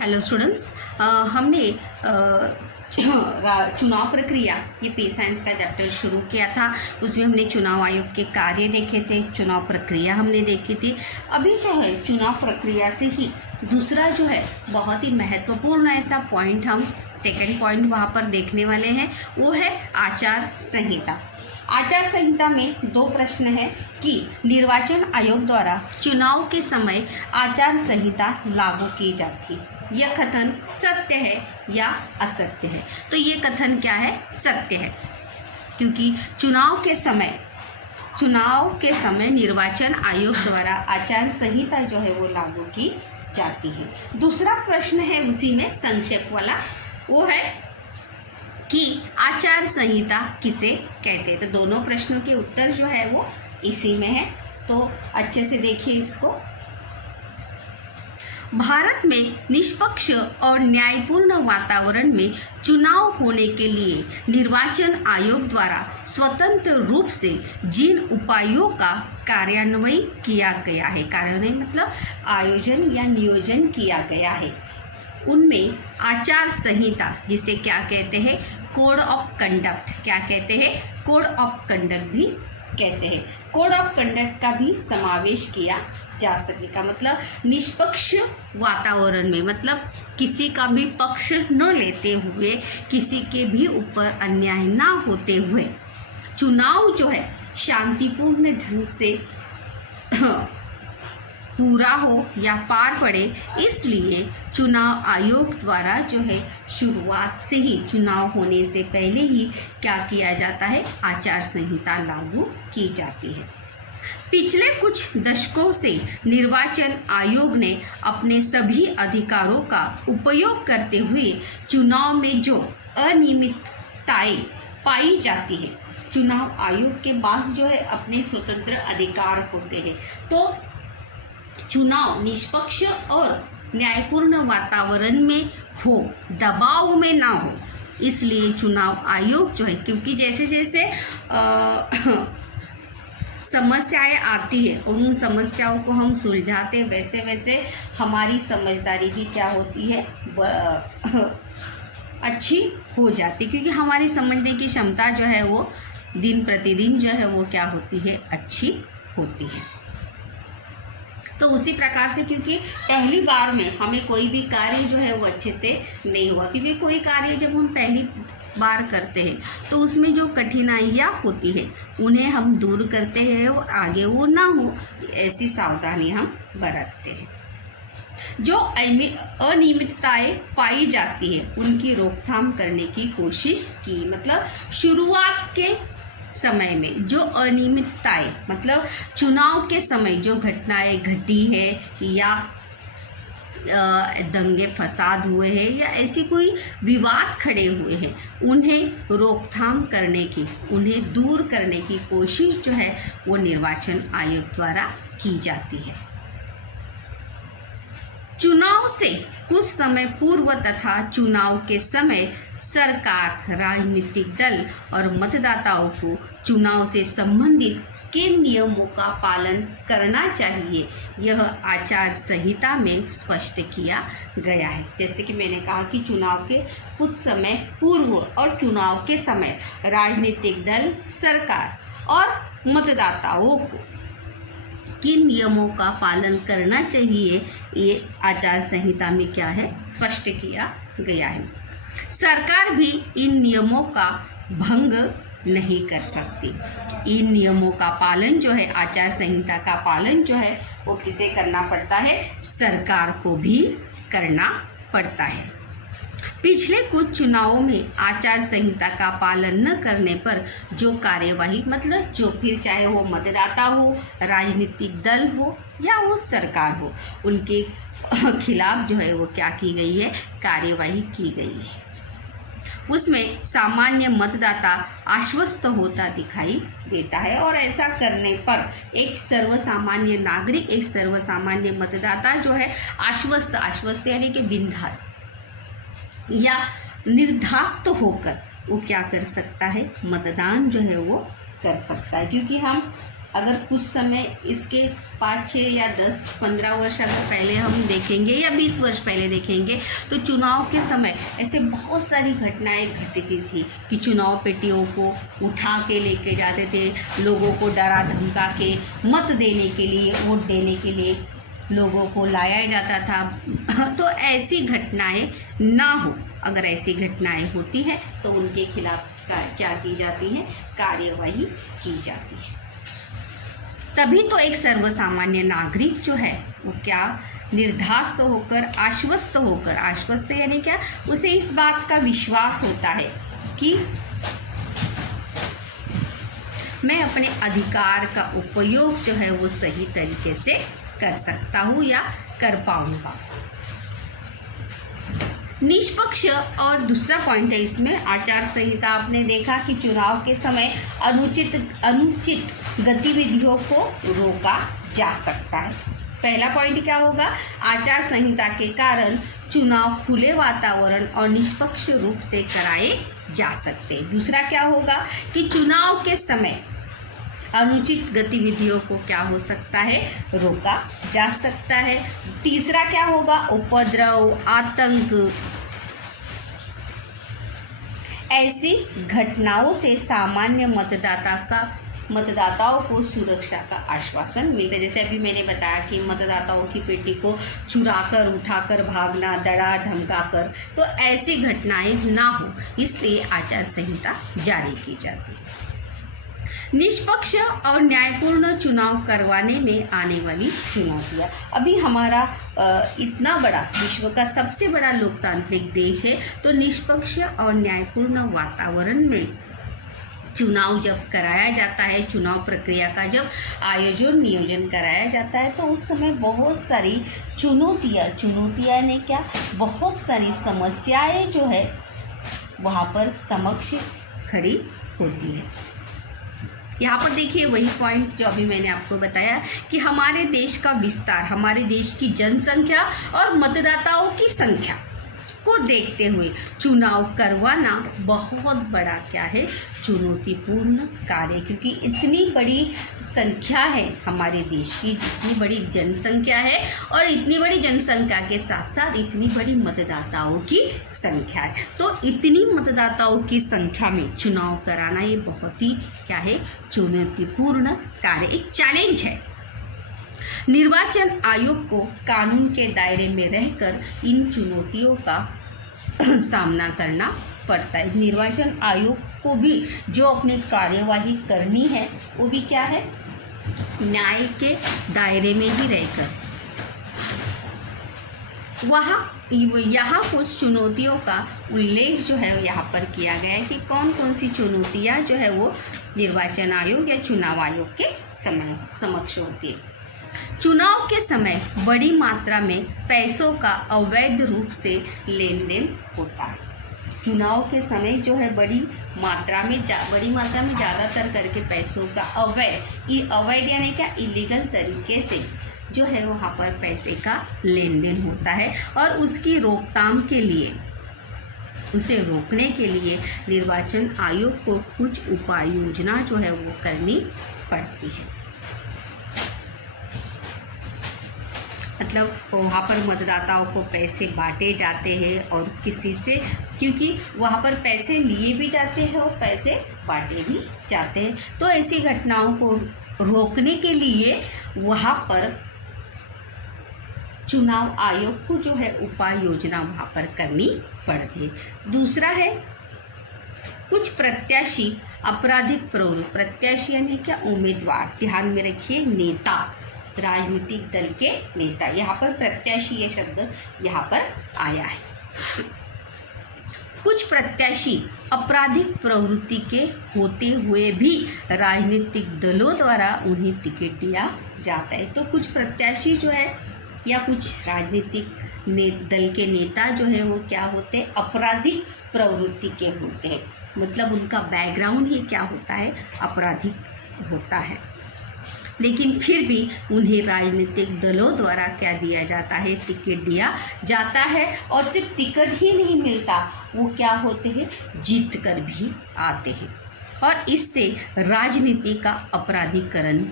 Hello students, हमने चुनाव प्रक्रिया ये पी साइंस का चैप्टर शुरू किया था। उसमें हमने चुनाव आयोग के कार्य देखे थे, चुनाव प्रक्रिया हमने देखी थी। अभी जो है चुनाव प्रक्रिया से ही दूसरा जो है बहुत ही महत्वपूर्ण ऐसा पॉइंट हम सेकंड पॉइंट वहाँ पर देखने वाले हैं, वो है आचार संहिता। आचार संहिता में दो प्रश्न है कि निर्वाचन आयोग द्वारा चुनाव के समय आचार संहिता लागू की जाती, यह कथन सत्य है या असत्य है। तो ये कथन क्या है? सत्य है, क्योंकि चुनाव के समय निर्वाचन आयोग द्वारा आचार संहिता जो है वो लागू की जाती है। दूसरा प्रश्न है उसी में संक्षेप वाला, वो है कि आचार संहिता किसे कहते हैं। तो दोनों प्रश्नों के उत्तर जो है वो इसी में है, तो अच्छे से देखिए इसको। भारत में निष्पक्ष और न्यायपूर्ण वातावरण में चुनाव होने के लिए निर्वाचन आयोग द्वारा स्वतंत्र रूप से जिन उपायों का कार्यान्वयन किया गया है, कार्यान्वयन मतलब आयोजन या नियोजन किया गया है, उनमें आचार संहिता, जिसे क्या कहते हैं? Code of conduct. क्या कहते हैं? कोड ऑफ कंडक्ट भी कहते हैं। कोड ऑफ कंडक्ट का भी समावेश किया जा सकेगा। मतलब निष्पक्ष वातावरण में, मतलब किसी का भी पक्ष न लेते हुए, किसी के भी ऊपर अन्याय ना होते हुए चुनाव जो है शांतिपूर्ण ढंग से पूरा हो या पार पड़े, इसलिए चुनाव आयोग द्वारा जो है शुरुआत से ही, चुनाव होने से पहले ही क्या किया जाता है? आचार संहिता लागू की जाती है। पिछले कुछ दशकों से निर्वाचन आयोग ने अपने सभी अधिकारों का उपयोग करते हुए चुनाव में जो अनियमितताएं पाई जाती है, चुनाव आयोग के पास जो है अपने स्वतंत्र अधिकार होते हैं, तो चुनाव निष्पक्ष और न्यायपूर्ण वातावरण में हो, दबाव में ना हो, इसलिए चुनाव आयोग जो है, क्योंकि जैसे जैसे समस्याएं आती है और उन समस्याओं को हम सुलझाते हैं, वैसे वैसे हमारी समझदारी भी क्या होती है? अच्छी हो जाती, क्योंकि हमारी समझने की क्षमता जो है वो दिन प्रतिदिन जो है वो क्या होती है? अच्छी होती है। तो उसी प्रकार से, क्योंकि पहली बार में हमें कोई भी कार्य जो है वो अच्छे से नहीं हुआ, क्योंकि कोई कार्य जब हम पहली बार करते हैं तो उसमें जो कठिनाइयाँ होती है उन्हें हम दूर करते हैं और आगे वो ना हो, ऐसी सावधानी हम बरतते हैं। जो अनियमितताएं पाई जाती है उनकी रोकथाम करने की कोशिश की। मतलब शुरुआत के समय में जो अनियमितताएं, मतलब चुनाव के समय जो घटनाएं घटी है या दंगे फसाद हुए हैं या ऐसी कोई विवाद खड़े हुए हैं, उन्हें रोकथाम करने की, उन्हें दूर करने की कोशिश जो है वो निर्वाचन आयोग द्वारा की जाती है। चुनाव से कुछ समय पूर्व तथा चुनाव के समय सरकार, राजनीतिक दल और मतदाताओं को चुनाव से संबंधित किन नियमों का पालन करना चाहिए, यह आचार संहिता में स्पष्ट किया गया है। जैसे कि मैंने कहा कि चुनाव के कुछ समय पूर्व और चुनाव के समय राजनीतिक दल, सरकार और मतदाताओं को किन नियमों का पालन करना चाहिए, ये आचार संहिता में क्या है? स्पष्ट किया गया है। सरकार भी इन नियमों का भंग नहीं कर सकती। इन नियमों का पालन जो है, आचार संहिता का पालन जो है वो किसे करना पड़ता है? सरकार को भी करना पड़ता है। पिछले कुछ चुनावों में आचार संहिता का पालन न करने पर जो कार्यवाही, मतलब जो फिर चाहे वो मतदाता हो, राजनीतिक दल हो या वो सरकार हो, उनके खिलाफ जो है वो क्या की गई है? कार्यवाही की गई है। उसमें सामान्य मतदाता आश्वस्त होता दिखाई देता है, और ऐसा करने पर एक सर्वसामान्य नागरिक, एक सर्वसामान्य मतदाता जो है आश्वस्त यानी कि बिंदास या निर्धास्त होकर वो क्या कर सकता है? मतदान जो है वो कर सकता है। क्योंकि हम अगर कुछ समय इसके 5-6 या 10-15 वर्ष अगर पहले हम देखेंगे या 20 वर्ष पहले देखेंगे तो चुनाव के समय ऐसे बहुत सारी घटनाएं घटती थी कि चुनाव पेटियों को उठा के लेके जाते थे, लोगों को डरा धमका के मत देने के लिए, वोट देने के लिए लोगों को लाया जाता था। तो ऐसी घटनाएं ना हो, अगर ऐसी घटनाएं होती हैं तो उनके खिलाफ क्या की जाती है, कार्यवाही की जाती है। तभी तो एक सर्वसामान्य नागरिक जो है वो क्या निर्धास्त होकर, आश्वस्त यानी क्या, उसे इस बात का विश्वास होता है कि मैं अपने अधिकार का उपयोग जो है वो सही तरीके से कर सकता हूँ या कर पाऊँगा। निष्पक्ष, और दूसरा पॉइंट है इसमें, आचार संहिता आपने देखा कि चुनाव के समय अनुचित गतिविधियों को रोका जा सकता है। पहला पॉइंट क्या होगा, आचार संहिता के कारण चुनाव खुले वातावरण और निष्पक्ष रूप से कराए जा सकते हैं। दूसरा क्या होगा कि चुनाव के समय अनुचित गतिविधियों को क्या हो सकता है, रोका जा सकता है। तीसरा क्या होगा, उपद्रव, आतंक, ऐसी घटनाओं से सामान्य मतदाताओं को सुरक्षा का आश्वासन मिलता है। जैसे अभी मैंने बताया कि मतदाताओं की पेटी को चुराकर उठाकर भागना, डरा धमकाकर, तो ऐसी घटनाएं ना हो, इसलिए आचार संहिता जारी की जाती है। निष्पक्ष और न्यायपूर्ण चुनाव करवाने में आने वाली चुनौतियाँ। अभी हमारा इतना बड़ा, विश्व का सबसे बड़ा लोकतांत्रिक देश है, तो निष्पक्ष और न्यायपूर्ण वातावरण में चुनाव जब कराया जाता है, चुनाव प्रक्रिया का जब नियोजन कराया जाता है, तो उस समय बहुत सारी चुनौतियाँ ने क्या, बहुत सारी समस्याएं जो है वहाँ पर समक्ष खड़ी होती है। यहाँ पर देखिए वही पॉइंट जो अभी मैंने आपको बताया कि हमारे देश का विस्तार, हमारे देश की जनसंख्या और मतदाताओं की संख्या को देखते हुए चुनाव करवाना बहुत बड़ा क्या है, चुनौतीपूर्ण कार्य, क्योंकि इतनी बड़ी संख्या है हमारे देश की, इतनी बड़ी जनसंख्या है और इतनी बड़ी जनसंख्या के साथ साथ इतनी बड़ी मतदाताओं की संख्या है। तो इतनी मतदाताओं की संख्या में चुनाव कराना ये बहुत ही क्या है, चुनौतीपूर्ण कार्य, एक चैलेंज है। निर्वाचन आयोग को कानून के दायरे में रहकर इन चुनौतियों का सामना करना पड़ता है। निर्वाचन आयोग को भी जो अपनी कार्यवाही करनी है वो भी क्या है, न्याय के दायरे में ही रहकर। यहाँ कुछ चुनौतियों का उल्लेख जो है यहाँ पर किया गया है कि कौन कौन सी चुनौतियाँ जो है वो निर्वाचन आयोग या चुनाव आयोग के समक्ष होती है। चुनाव के समय बड़ी मात्रा में पैसों का अवैध रूप से लेन देन होता है। चुनाव के समय जो है बड़ी मात्रा में ज़्यादातर करके पैसों का अवैध यानी क्या, इलीगल तरीके से जो है वहाँ पर पैसे का लेन देन होता है, और उसकी रोकथाम के लिए, उसे रोकने के लिए निर्वाचन आयोग को कुछ उपाय योजना जो है वो करनी पड़ती है। मतलब वहाँ पर मतदाताओं को पैसे बांटे जाते हैं और किसी से, क्योंकि वहाँ पर पैसे लिए भी जाते हैं और पैसे बांटे भी जाते हैं, तो ऐसी घटनाओं को रोकने के लिए वहाँ पर चुनाव आयोग को जो है उपाय योजना वहाँ पर करनी पड़ती है। दूसरा है कुछ प्रत्याशी आपराधिक प्रत्याशी यानी क्या, उम्मीदवार, ध्यान में रखिए, नेता, राजनीतिक दल के नेता, यहाँ पर प्रत्याशी ये शब्द यहाँ पर आया है। कुछ प्रत्याशी आपराधिक प्रवृत्ति के होते हुए भी राजनीतिक दलों द्वारा उन्हें टिकट दिया जाता है। तो कुछ प्रत्याशी जो है या कुछ राजनीतिक दल के नेता जो है वो क्या होते हैं, आपराधिक प्रवृत्ति के होते हैं, मतलब उनका बैकग्राउंड ही क्या होता है, आपराधिक होता है। लेकिन फिर भी उन्हें राजनीतिक दलों द्वारा क्या दिया जाता है, टिकट दिया जाता है, और सिर्फ टिकट ही नहीं मिलता, वो क्या होते हैं, जीत कर भी आते हैं, और इससे राजनीति का अपराधीकरण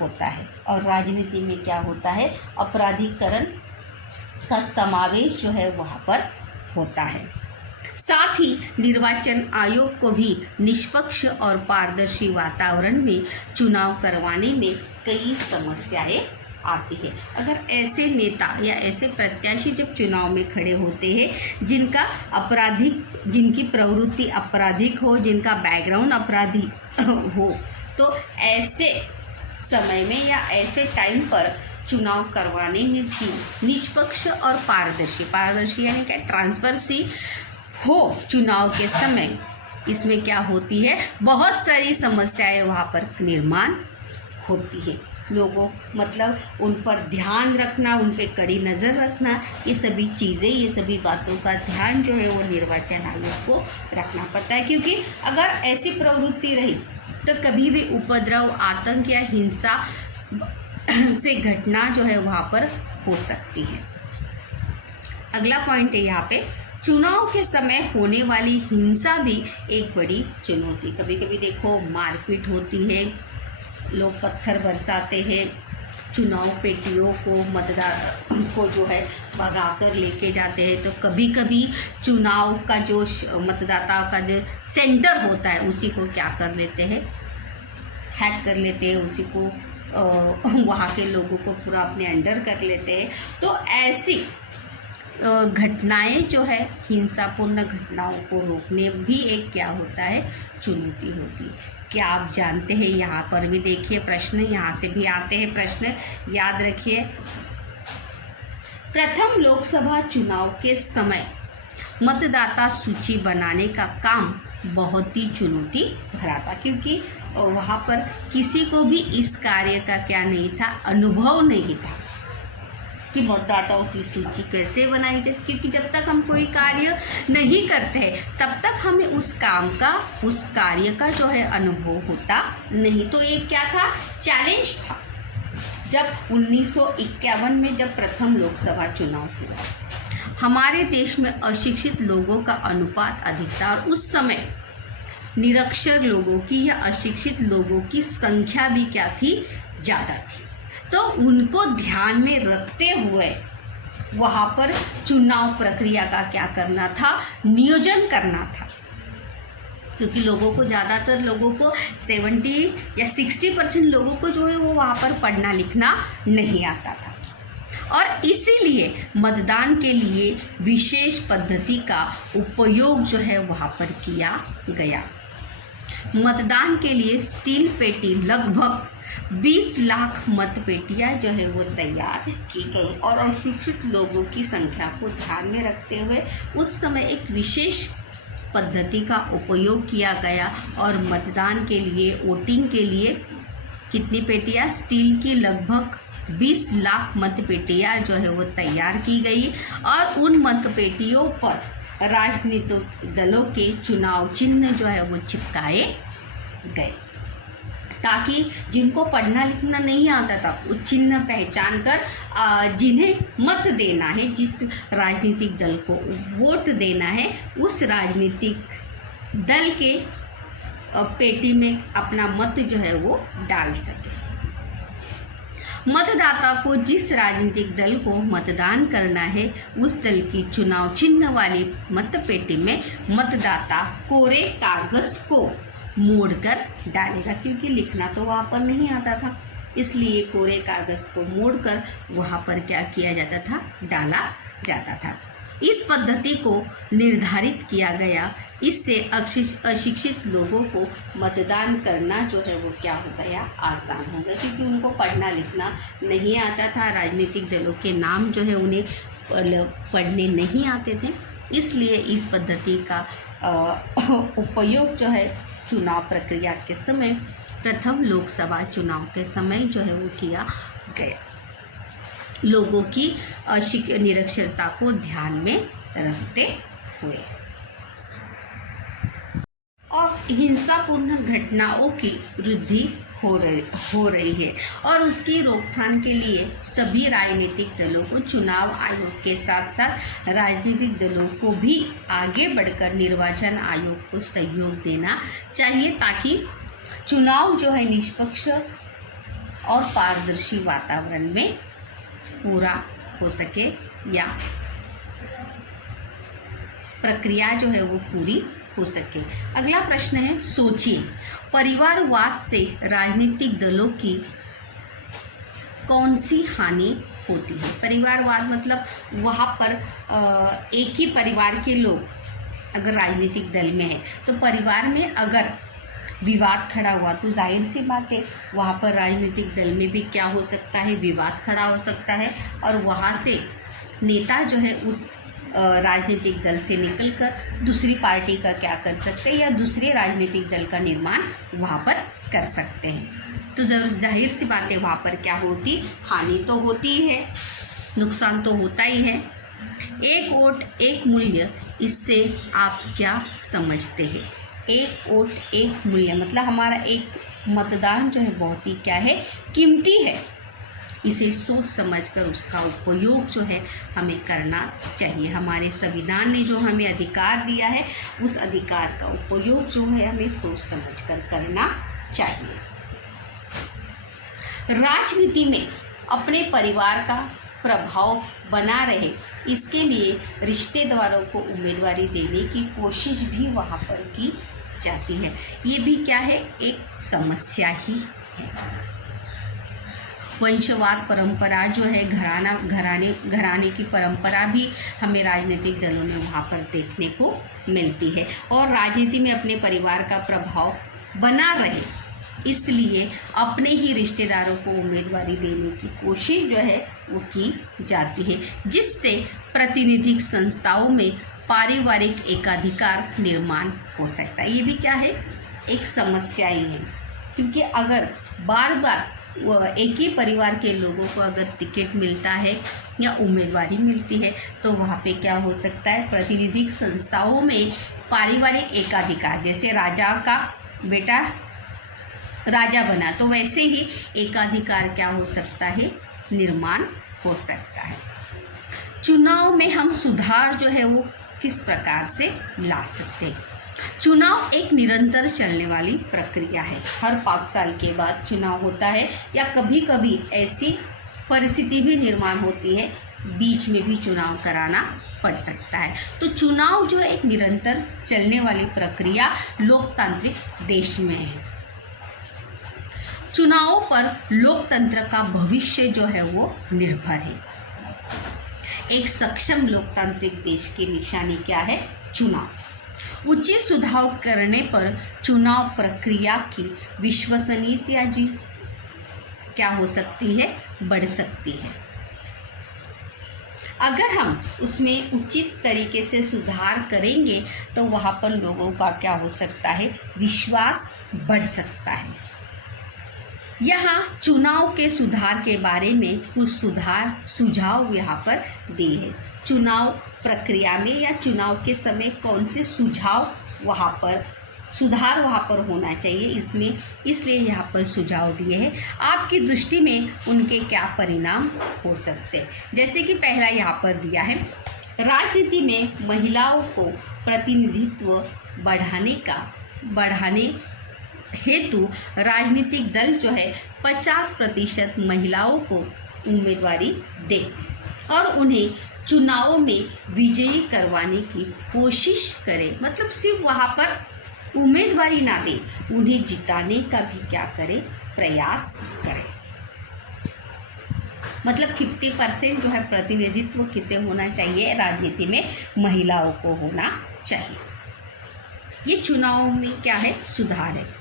होता है। और राजनीति में क्या होता है, अपराधीकरण का समावेश जो है वहाँ पर होता है। साथ ही निर्वाचन आयोग को भी निष्पक्ष और पारदर्शी वातावरण में चुनाव करवाने में कई समस्याएं आती है। अगर ऐसे नेता या ऐसे प्रत्याशी जब चुनाव में खड़े होते हैं जिनकी प्रवृत्ति आपराधिक हो, जिनका बैकग्राउंड आपराधिक हो, तो ऐसे समय में या ऐसे टाइम पर चुनाव करवाने में भी निष्पक्ष और पारदर्शी यानी क्या ट्रांसपेरेंसी हो चुनाव के समय, इसमें क्या होती है, बहुत सारी समस्याएं वहाँ पर निर्माण होती है। लोगों मतलब उन पर ध्यान रखना, उन पर कड़ी नज़र रखना, ये सभी चीज़ें, ये सभी बातों का ध्यान जो है वो निर्वाचन आयोग को रखना पड़ता है। क्योंकि अगर ऐसी प्रवृत्ति रही तो कभी भी उपद्रव, आतंक या हिंसा से घटना जो है वहाँ पर हो सकती है। अगला पॉइंट है यहाँ पे, चुनाव के समय होने वाली हिंसा भी एक बड़ी चुनौती। कभी कभी देखो मारपीट होती है, लोग पत्थर बरसाते हैं, चुनाव पेटियों को मतदान को जो है भगा कर लेके जाते हैं। तो कभी कभी चुनाव का जो मतदाताओं का जो सेंटर होता है उसी को क्या कर लेते हैं, हैक कर लेते हैं, उसी को वहाँ के लोगों को पूरा अपने अंडर कर लेते हैं। तो ऐसी घटनाएं जो है, हिंसापूर्ण घटनाओं को रोकने भी एक क्या होता है, चुनौती होती है। क्या आप जानते हैं, यहाँ पर भी देखिए प्रश्न, यहाँ से भी आते हैं प्रश्न, याद रखिए। प्रथम लोकसभा चुनाव के समय मतदाता सूची बनाने का काम बहुत ही चुनौती भरा था, क्योंकि वहाँ पर किसी को भी इस कार्य का क्या नहीं था, अनुभव नहीं था कि मतदाताओं की सूची कैसे बनाई जाए। क्योंकि जब तक हम कोई कार्य नहीं करते हैं तब तक हमें उस काम का, उस कार्य का जो है अनुभव होता नहीं। तो ये क्या था, चैलेंज था। जब 1951 में जब प्रथम लोकसभा चुनाव हुआ, हमारे देश में अशिक्षित लोगों का अनुपात अधिक था और उस समय निरक्षर लोगों की या अशिक्षित लोगों की संख्या भी क्या थी, ज़्यादा थी। तो उनको ध्यान में रखते हुए वहाँ पर चुनाव प्रक्रिया का क्या करना था, नियोजन करना था। क्योंकि लोगों को, ज़्यादातर लोगों को 70 या 60% लोगों को जो है वो वहाँ पर पढ़ना लिखना नहीं आता था। और इसीलिए मतदान के लिए विशेष पद्धति का उपयोग जो है वहाँ पर किया गया। मतदान के लिए स्टील पेटी लगभग 20 लाख मतपेटियाँ जो है वो तैयार की गई और अशिक्षित लोगों की संख्या को ध्यान में रखते हुए उस समय एक विशेष पद्धति का उपयोग किया गया। और मतदान के लिए, वोटिंग के लिए कितनी पेटियाँ, स्टील की लगभग 20 लाख मतपेटियाँ जो है वो तैयार की गई और उन मतपेटियों पर राजनीतिक दलों के चुनाव चिन्ह जो है वो चिपकाए गए, ताकि जिनको पढ़ना लिखना नहीं आता था उस चिन्ह पहचान कर जिन्हें मत देना है, जिस राजनीतिक दल को वोट देना है, उस राजनीतिक दल के पेटी में अपना मत जो है वो डाल सके। मतदाता को जिस राजनीतिक दल को मतदान करना है उस दल की चुनाव चिन्ह वाली मतपेटी में मतदाता कोरे कागज को मोड़कर डालेगा, क्योंकि लिखना तो वहाँ पर नहीं आता था, इसलिए कोरे कागज को मोड़कर वहाँ पर क्या किया जाता था, डाला जाता था। इस पद्धति को निर्धारित किया गया, इससे अशिक्षित लोगों को मतदान करना जो है वो क्या हो गया, आसान हो गया, क्योंकि उनको पढ़ना लिखना नहीं आता था। राजनीतिक दलों के नाम जो है उन्हें पढ़ने नहीं आते थे, इसलिए इस पद्धति का उपयोग जो है चुनाव प्रक्रिया के समय, प्रथम लोकसभा चुनाव के समय जो है वो किया गया, लोगों की निरक्षरता को ध्यान में रखते हुए। और हिंसापूर्ण घटनाओं की वृद्धि हो रही है और उसकी रोकथाम के लिए सभी राजनीतिक दलों को, चुनाव आयोग के साथ साथ राजनीतिक दलों को भी आगे बढ़कर निर्वाचन आयोग को सहयोग देना चाहिए, ताकि चुनाव जो है निष्पक्ष और पारदर्शी वातावरण में पूरा हो सके या प्रक्रिया जो है वो पूरी हो सके। अगला प्रश्न है, सोचिए परिवारवाद से राजनीतिक दलों की कौन सी हानि होती है। परिवारवाद मतलब वहाँ पर एक ही परिवार के लोग अगर राजनीतिक दल में है तो परिवार में अगर विवाद खड़ा हुआ तो जाहिर सी बात है वहाँ पर राजनीतिक दल में भी क्या हो सकता है, विवाद खड़ा हो सकता है और वहाँ से नेता जो है उस राजनीतिक दल से निकलकर दूसरी पार्टी का क्या कर सकते हैं या दूसरे राजनीतिक दल का निर्माण वहाँ पर कर सकते हैं। तो ज़रूर जाहिर सी बात है वहाँ पर क्या होती, हानि तो होती है, नुकसान तो होता ही है। एक वोट एक मूल्य, इससे आप क्या समझते हैं। एक वोट एक मूल्य मतलब हमारा एक मतदान जो है बहुत ही क्या है, कीमती है। इसे सोच समझकर उसका उपयोग जो है हमें करना चाहिए। हमारे संविधान ने जो हमें अधिकार दिया है उस अधिकार का उपयोग जो है हमें सोच समझकर करना चाहिए। राजनीति में अपने परिवार का प्रभाव बना रहे, इसके लिए रिश्तेदारों को उम्मीदवारी देने की कोशिश भी वहाँ पर की जाती है। ये भी क्या है, एक समस्या ही है। वंशवाद परंपरा जो है, घराने की परंपरा भी हमें राजनीतिक दलों में वहाँ पर देखने को मिलती है। और राजनीति में अपने परिवार का प्रभाव बना रहे, इसलिए अपने ही रिश्तेदारों को उम्मीदवारी देने की कोशिश जो है वो की जाती है, जिससे प्रातिनिधिक संस्थाओं में पारिवारिक एकाधिकार निर्माण हो सकता है। ये भी क्या है, एक समस्या ही है, क्योंकि अगर बार बार एक ही परिवार के लोगों को अगर टिकट मिलता है या उम्मीदवारी मिलती है तो वहाँ पे क्या हो सकता है, प्रातिनिधिक संस्थाओं में पारिवारिक एकाधिकार, जैसे राजा का बेटा राजा बना तो वैसे ही एकाधिकार क्या हो सकता है, निर्माण हो सकता है। चुनाव में हम सुधार जो है वो किस प्रकार से ला सकते हैं। चुनाव एक निरंतर चलने वाली प्रक्रिया है। हर 5 साल के बाद चुनाव होता है या कभी कभी ऐसी परिस्थिति भी निर्माण होती है बीच में भी चुनाव कराना पड़ सकता है। तो चुनाव जो एक निरंतर चलने वाली प्रक्रिया लोकतांत्रिक देश में है। चुनावों पर लोकतंत्र का भविष्य जो है वो निर्भर है। एक सक्षम लोकतांत्रिक देश की निशानी क्या है, चुनाव। उचित सुधार करने पर चुनाव प्रक्रिया की विश्वसनीयता जी क्या हो सकती है, बढ़ सकती है। अगर हम उसमें उचित तरीके से सुधार करेंगे तो वहाँ पर लोगों का क्या हो सकता है, विश्वास बढ़ सकता है। यहाँ चुनाव के सुधार के बारे में कुछ सुझाव यहाँ पर दिए हैं। चुनाव प्रक्रिया में या चुनाव के समय कौन से सुझाव वहाँ पर सुधार वहाँ पर होना चाहिए, इसमें इसलिए यहाँ पर सुझाव दिए हैं। आपकी दृष्टि में उनके क्या परिणाम हो सकते हैं। जैसे कि पहला यहाँ पर दिया है, राजनीति में महिलाओं को प्रतिनिधित्व बढ़ाने हेतु राजनीतिक दल जो है 50% महिलाओं को उम्मीदवारी दे और उन्हें चुनावों में विजयी करवाने की कोशिश करे। मतलब सिर्फ वहाँ पर उम्मीदवारी ना दे, उन्हें जिताने का भी क्या करे, प्रयास करे। मतलब 50% जो है प्रतिनिधित्व किसे होना चाहिए, राजनीति में महिलाओं को होना चाहिए। ये चुनावों में क्या है, सुधार है।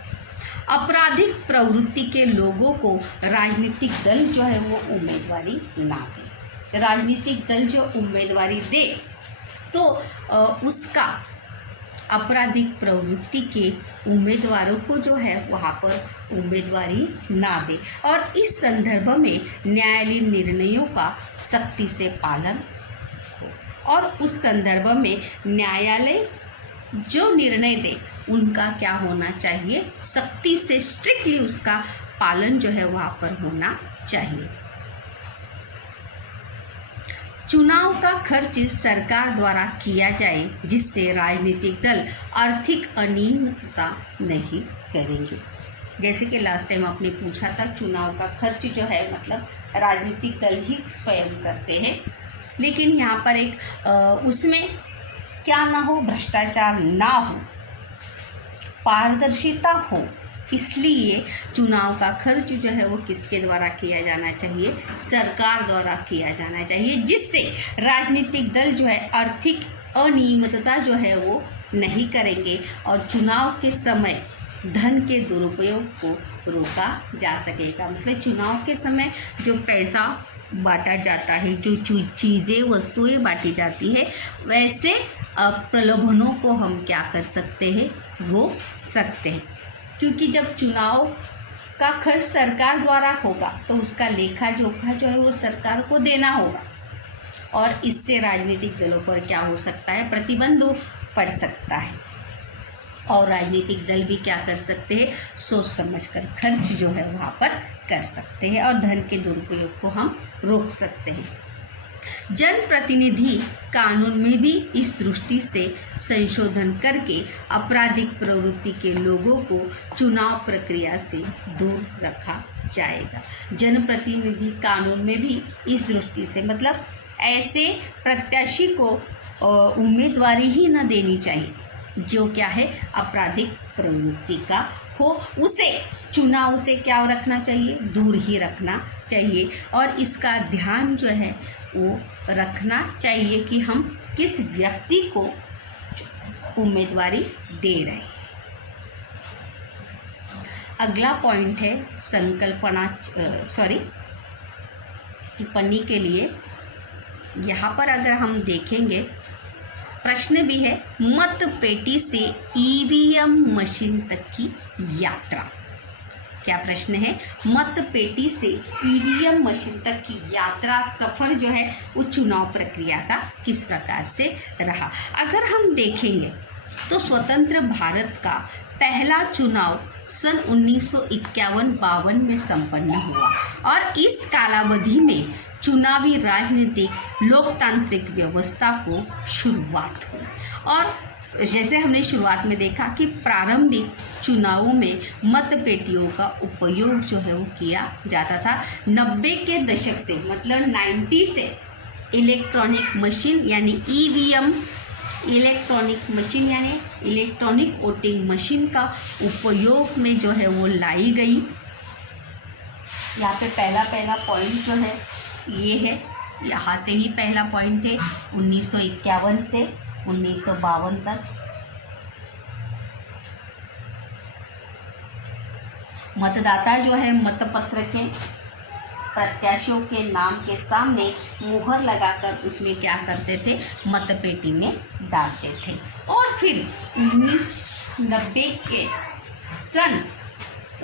आपराधिक प्रवृत्ति के लोगों को राजनीतिक दल जो है वो उम्मीदवारी ना दे। राजनीतिक दल जो उम्मीदवारी दे तो उसका आपराधिक प्रवृत्ति के उम्मीदवारों को जो है वहाँ पर उम्मीदवारी ना दे और इस संदर्भ में न्यायालयीय निर्णयों का सख्ती से पालन हो और उस संदर्भ में न्यायालय जो निर्णय दे उनका क्या होना चाहिए, सख्ती से स्ट्रिक्टली उसका पालन जो है वहाँ पर होना चाहिए। चुनाव का खर्च सरकार द्वारा किया जाए जिससे राजनीतिक दल आर्थिक अनियमितता नहीं करेंगे। जैसे कि लास्ट टाइम आपने पूछा था, चुनाव का खर्च जो है मतलब राजनीतिक दल ही स्वयं करते हैं, लेकिन यहाँ पर एक उसमें क्या ना हो, भ्रष्टाचार ना हो, पारदर्शिता हो, इसलिए चुनाव का खर्च जो है वो किसके द्वारा किया जाना चाहिए, सरकार द्वारा किया जाना चाहिए, जिससे राजनीतिक दल जो है आर्थिक अनियमितता जो है वो नहीं करेंगे और चुनाव के समय धन के दुरुपयोग को रोका जा सकेगा। मतलब चुनाव के समय जो पैसा बांटा जाता है, जो चीज़ें वस्तुएं बांटी जाती है, वैसे प्रलोभनों को हम क्या कर सकते हैं, रोक सकते हैं। क्योंकि जब चुनाव का खर्च सरकार द्वारा होगा तो उसका लेखा जोखा जो है वो सरकार को देना होगा और इससे राजनीतिक दलों पर क्या हो सकता है, प्रतिबंध पड़ सकता है और राजनीतिक दल भी क्या कर सकते हैं, सोच समझकर खर्च जो है वहाँ पर कर सकते हैं और धन के दुरुपयोग को हम रोक सकते हैं। जनप्रतिनिधि कानून में भी इस दृष्टि से संशोधन करके आपराधिक प्रवृत्ति के लोगों को चुनाव प्रक्रिया से दूर रखा जाएगा। जनप्रतिनिधि कानून में भी इस दृष्टि से मतलब ऐसे प्रत्याशी को उम्मीदवारी ही न देनी चाहिए जो क्या है, आपराधिक प्रवृत्ति का हो, उसे चुनाव से क्या रखना चाहिए, दूर ही रखना चाहिए और इसका ध्यान जो है वो रखना चाहिए कि हम किस व्यक्ति को उम्मीदवारी दे रहे हैं। अगला पॉइंट है टिप्पणी के लिए। यहाँ पर अगर हम देखेंगे प्रश्न भी है, मत पेटी से ईवीएम मशीन तक की यात्रा। क्या प्रश्न है, मत पेटी से ईवीएम मशीन तक की यात्रा सफ़र जो है वो चुनाव प्रक्रिया का किस प्रकार से रहा। अगर हम देखेंगे तो स्वतंत्र भारत का पहला चुनाव सन 1951-52 में संपन्न हुआ और इस कालावधि में चुनावी राजनीतिक लोकतांत्रिक व्यवस्था को शुरुआत हुई और जैसे हमने शुरुआत में देखा कि प्रारंभिक चुनावों में मतपेटियों का उपयोग जो है वो किया जाता था। 90 के दशक से मतलब 90 से इलेक्ट्रॉनिक मशीन यानी ईवीएम, इलेक्ट्रॉनिक मशीन यानी इलेक्ट्रॉनिक वोटिंग मशीन का उपयोग में जो है वो लाई गई। यहाँ पे पहला पॉइंट जो है ये है, यहाँ से ही पहला पॉइंट है 1951 से 1952 तक मतदाता जो है मतपत्र के प्रत्याशियों के नाम के सामने मुहर लगाकर उसमें क्या करते थे, मतपेटी में डालते थे और फिर 1990 के सन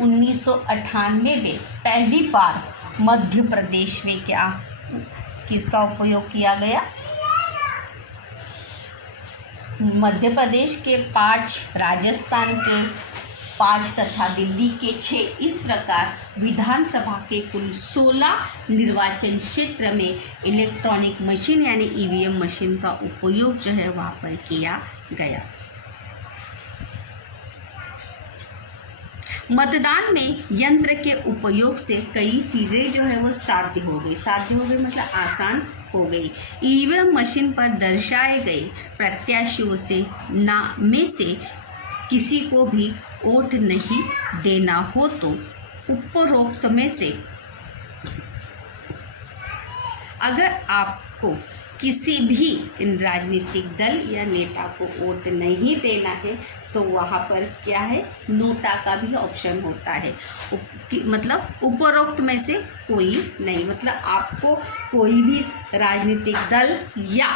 1998 में पहली बार मध्य प्रदेश में किसका उपयोग किया गया, मध्य प्रदेश के 5, राजस्थान के 5 तथा दिल्ली के 6, इस प्रकार विधानसभा के कुल 16 निर्वाचन क्षेत्र में इलेक्ट्रॉनिक मशीन यानी ईवीएम मशीन का उपयोग जो है वहाँ पर किया गया। मतदान में यंत्र के उपयोग से कई चीज़ें जो है वो साध्य हो गई मतलब आसान हो गई। ईवीएम मशीन पर दर्शाए गए प्रत्याशियों से में से किसी को भी वोट नहीं देना हो तो उपरोक्त में से अगर आपको किसी भी राजनीतिक दल या नेता को वोट नहीं देना है तो वहाँ पर क्या है, नोटा का भी ऑप्शन होता है। मतलब उपरोक्त में से कोई नहीं, मतलब आपको कोई भी राजनीतिक दल या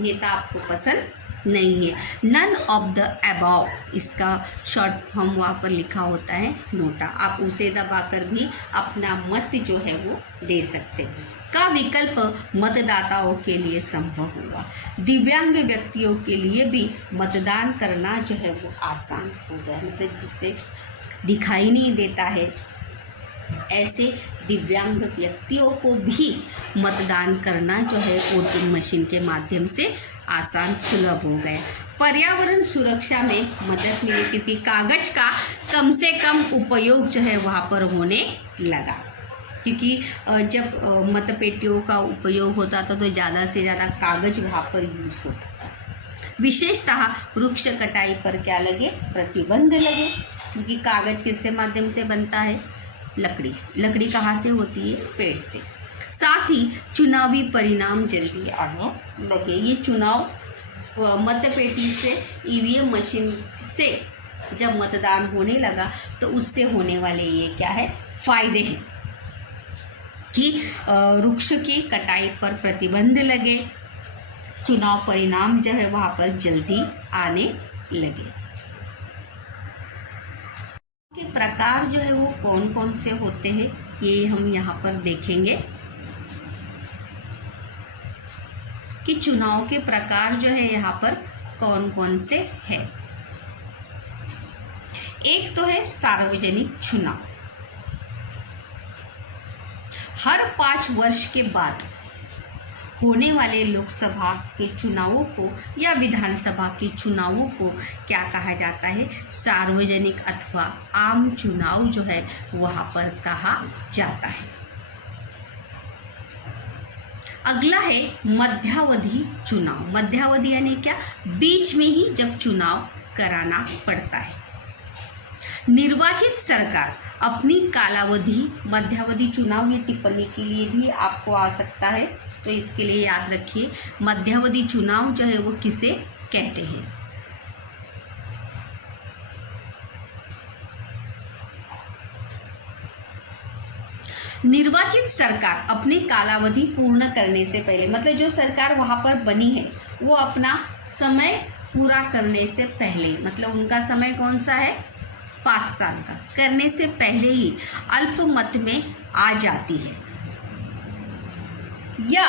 नेता आपको पसंद नहीं है। नन ऑफ द अबव, इसका शॉर्ट फॉर्म वहाँ पर लिखा होता है नोटा। आप उसे दबाकर भी अपना मत जो है वो दे सकते हैं। का विकल्प मतदाताओं के लिए संभव हुआ। दिव्यांग व्यक्तियों के लिए भी मतदान करना जो है वो आसान हो गया। मतलब जिससे दिखाई नहीं देता है ऐसे दिव्यांग व्यक्तियों को भी मतदान करना जो है वोटिंग मशीन के माध्यम से आसान सुलभ हो गए। पर्यावरण सुरक्षा में मदद मिली क्योंकि कागज का कम से कम उपयोग जो है वहाँ पर होने लगा, क्योंकि जब मतपेटियों का उपयोग होता था तो ज़्यादा से ज़्यादा कागज़ वहाँ पर यूज़ होता था। विशेषतः वृक्ष कटाई पर क्या लगे, प्रतिबंध लगे, क्योंकि कागज़ किससे माध्यम से बनता है, लकड़ी। लकड़ी कहाँ से होती है, पेड़ से। साथ ही चुनावी परिणाम जल्दी आने लगे। ये चुनाव मतपेटी से, ईवीएम मशीन से जब मतदान होने लगा तो उससे होने वाले ये क्या है, फायदे हैं कि वृक्ष की कटाई पर प्रतिबंध लगे, चुनाव परिणाम जो है वहाँ पर जल्दी आने लगे। के प्रकार जो है वो कौन कौन से होते हैं ये हम यहाँ पर देखेंगे कि चुनाव के प्रकार जो है यहाँ पर कौन कौन से हैं। एक तो है सार्वजनिक चुनाव। हर 5 वर्ष के बाद होने वाले लोकसभा के चुनावों को या विधानसभा के चुनावों को क्या कहा जाता है, सार्वजनिक अथवा आम चुनाव जो है वहाँ पर कहा जाता है। अगला है मध्यावधि चुनाव। मध्यावधि यानी क्या, बीच में ही जब चुनाव कराना पड़ता है। निर्वाचित सरकार अपनी कालावधि, मध्यावधि चुनाव ये टिप्पणी के लिए भी आपको आ सकता है, तो इसके लिए याद रखिए मध्यावधि चुनाव जो है वो किसे कहते हैं। निर्वाचित सरकार अपने कालावधि पूर्ण करने से पहले, मतलब जो सरकार वहाँ पर बनी है वो अपना समय पूरा करने से पहले, मतलब उनका समय कौन सा है, 5 साल का, करने से पहले ही अल्पमत में आ जाती है। या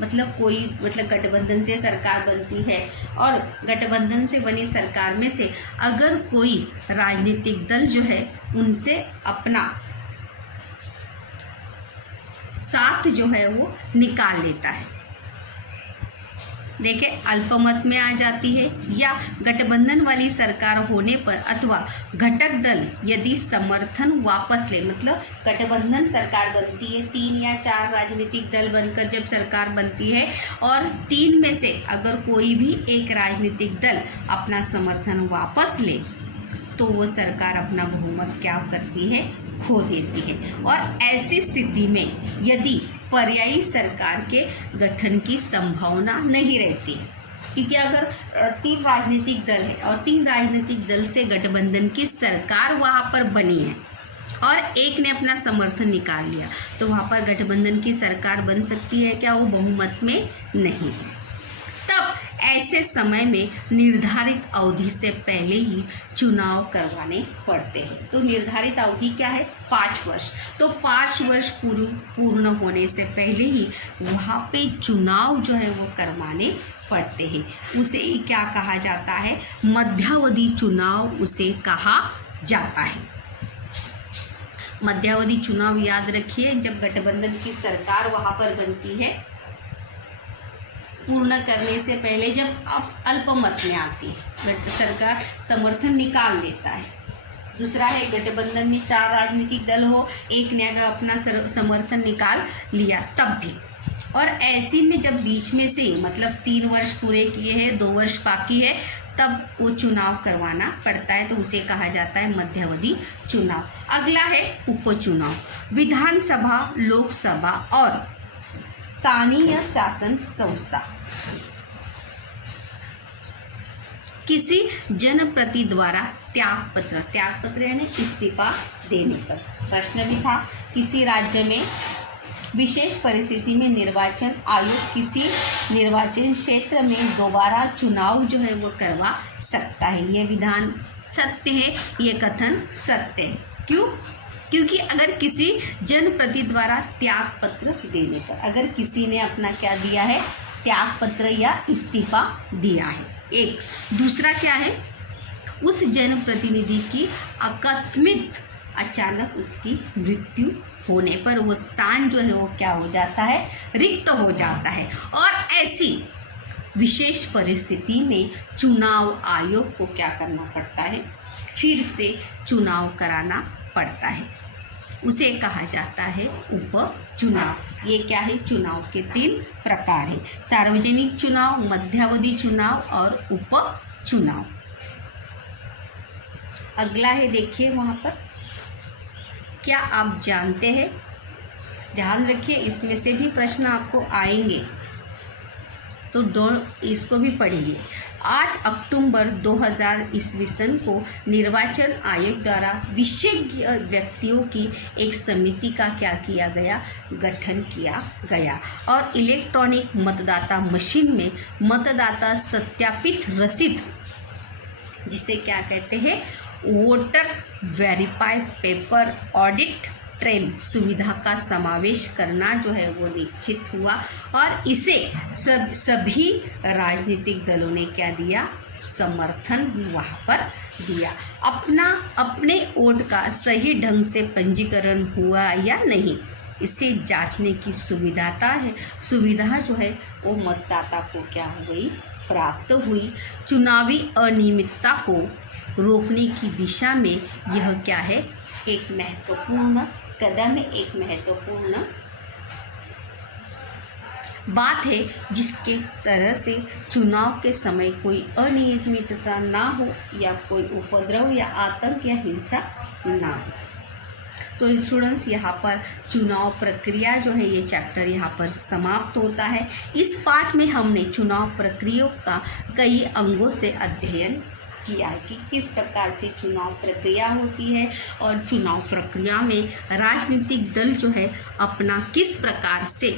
मतलब कोई, मतलब गठबंधन से सरकार बनती है और गठबंधन से बनी सरकार में से अगर कोई राजनीतिक दल जो है उनसे अपना साथ जो है वो निकाल लेता है, देखिए अल्पमत में आ जाती है। या गठबंधन वाली सरकार होने पर अथवा घटक दल यदि समर्थन वापस ले, मतलब गठबंधन सरकार बनती है, 3 या 4 राजनीतिक दल बनकर जब सरकार बनती है और 3 में से अगर कोई भी एक राजनीतिक दल अपना समर्थन वापस ले तो वो सरकार अपना बहुमत क्या करती है, खो देती है। और ऐसी स्थिति में यदि पर्यायी सरकार के गठन की संभावना नहीं रहती, क्योंकि अगर 3 राजनीतिक दल है और 3 राजनीतिक दल से गठबंधन की सरकार वहाँ पर बनी है और एक ने अपना समर्थन निकाल लिया तो वहाँ पर गठबंधन की सरकार बन सकती है क्या, वो बहुमत में नहीं है। तब ऐसे समय में निर्धारित अवधि से पहले ही चुनाव करवाने पड़ते हैं। तो निर्धारित अवधि क्या है, 5 वर्ष। तो 5 वर्ष पूर्ण होने से पहले ही वहाँ पे चुनाव जो है वो करवाने पड़ते हैं। उसे ही क्या कहा जाता है, मध्यावधि चुनाव उसे कहा जाता है। मध्यावधि चुनाव याद रखिए, जब गठबंधन की सरकार वहाँ पर बनती है पूर्ण करने से पहले, जब अब अल्पमत में आती है, सरकार समर्थन निकाल लेता है। दूसरा है गठबंधन में 4 राजनीतिक दल हो, एक ने अगर अपना समर्थन निकाल लिया तब भी। और ऐसी में जब बीच में से, मतलब 3 वर्ष पूरे किए हैं, 2 वर्ष बाकी है, तब वो चुनाव करवाना पड़ता है, तो उसे कहा जाता है मध्यावधि चुनाव। अगला है उपचुनाव। विधानसभा, लोकसभा और स्थानीय शासन संस्था किसी जनप्रति द्वारा त्यागपत्र यानी इस्तीफा देने पर। प्रश्न भी था, किसी राज्य में विशेष परिस्थिति में निर्वाचन आयोग किसी निर्वाचन क्षेत्र में दोबारा चुनाव जो है वो करवा सकता है। यह विधान सत्य है, ये कथन सत्य है। क्यों? क्योंकि अगर किसी जनप्रति द्वारा त्यागपत्र देने पर, अगर किसी ने अपना क्या दिया है, त्यागपत्र या इस्तीफा दिया है, एक। दूसरा क्या है, उस जनप्रतिनिधि की आकस्मिक अचानक उसकी मृत्यु होने पर वो स्थान जो है वो क्या हो जाता है, रिक्त हो जाता है। और ऐसी विशेष परिस्थिति में चुनाव आयोग को क्या करना पड़ता है, फिर से चुनाव कराना पड़ता है, उसे कहा जाता है उपचुनाव। ये क्या है, चुनाव के 3 प्रकार है, सार्वजनिक चुनाव, मध्यावधि चुनाव और उपचुनाव। अगला है, देखिए वहाँ पर, क्या आप जानते हैं, ध्यान रखिए इसमें से भी प्रश्न आपको आएंगे, तो इसको भी पढ़िए। 8 अक्टूबर 2000 ईस्वी सन को निर्वाचन आयोग द्वारा विशेषज्ञ व्यक्तियों की एक समिति का क्या किया गया, गठन किया गया और इलेक्ट्रॉनिक मतदाता मशीन में मतदाता सत्यापित रसीद, जिसे क्या कहते हैं, voter verify paper audit trail सुविधा का समावेश करना जो है वो निश्चित हुआ और इसे सभी राजनीतिक दलों ने क्या दिया, समर्थन वहाँ पर दिया। अपने वोट का सही ढंग से पंजीकरण हुआ या नहीं, इसे जांचने की सुविधा जो है वो मतदाता को क्या हो गई, प्राप्त हुई। चुनावी अनियमितता को रोकने की दिशा में यह क्या है, एक महत्वपूर्ण कदम है, एक महत्वपूर्ण बात है, जिसके तरह से चुनाव के समय कोई अनियमितता ना हो या कोई उपद्रव या आतंक या हिंसा ना हो। तो स्टूडेंट्स, यहाँ पर चुनाव प्रक्रिया जो है ये चैप्टर यहाँ पर समाप्त होता है। इस पाठ में हमने चुनाव प्रक्रिया का कई अंगों से अध्ययन किया कि किस प्रकार से चुनाव प्रक्रिया होती है और चुनाव प्रक्रिया में राजनीतिक दल जो है अपना किस प्रकार से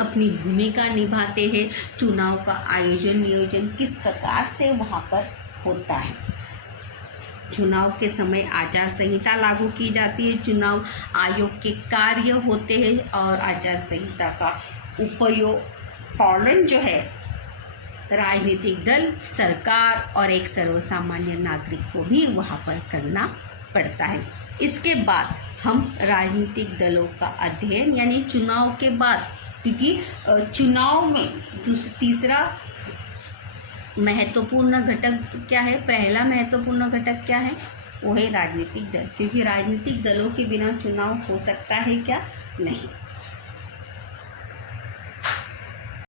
अपनी भूमिका निभाते हैं, चुनाव का नियोजन किस प्रकार से वहाँ पर होता है। चुनाव के समय आचार संहिता लागू की जाती है, चुनाव आयोग के कार्य होते हैं और आचार संहिता का पालन जो है राजनीतिक दल, सरकार और एक सर्वसामान्य नागरिक को भी वहाँ पर करना पड़ता है। इसके बाद हम राजनीतिक दलों का अध्ययन यानी चुनाव के बाद, क्योंकि चुनाव में तीसरा महत्वपूर्ण घटक क्या है, पहला महत्वपूर्ण घटक क्या है, वो है राजनीतिक दल, क्योंकि राजनीतिक दलों के बिना चुनाव हो सकता है क्या, नहीं।